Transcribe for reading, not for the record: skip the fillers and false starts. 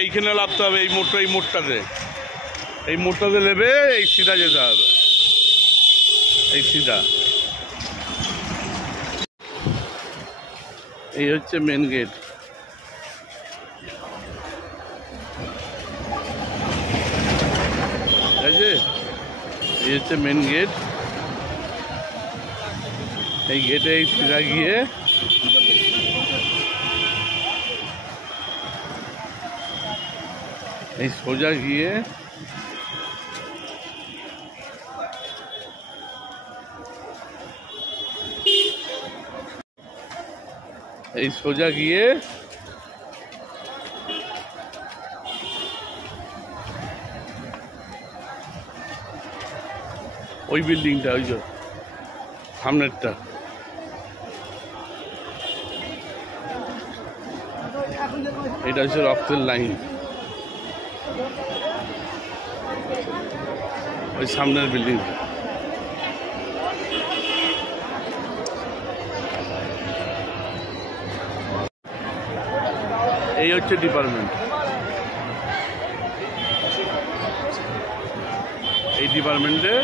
এইখানে নামতে হবে, এই মোড়টাতে নেবে, এই সিধা যেতে হবে, এই সিধা। এই হচ্ছে মেন গেট। ঠিক আছে, এই হচ্ছে মেন গেট। এই গেটে এই সিধা গিয়ে এই সোজা গিয়ে এই সোজা গিয়ে ওই বিল্ডিংটা, ওই যে সামনেরটা, এটা হচ্ছে রক্তের লাইন, ওই সামনের বিল্ডিংটা। এই হচ্ছে ডিপার্টমেন্ট। এই ডিপার্টমেন্টে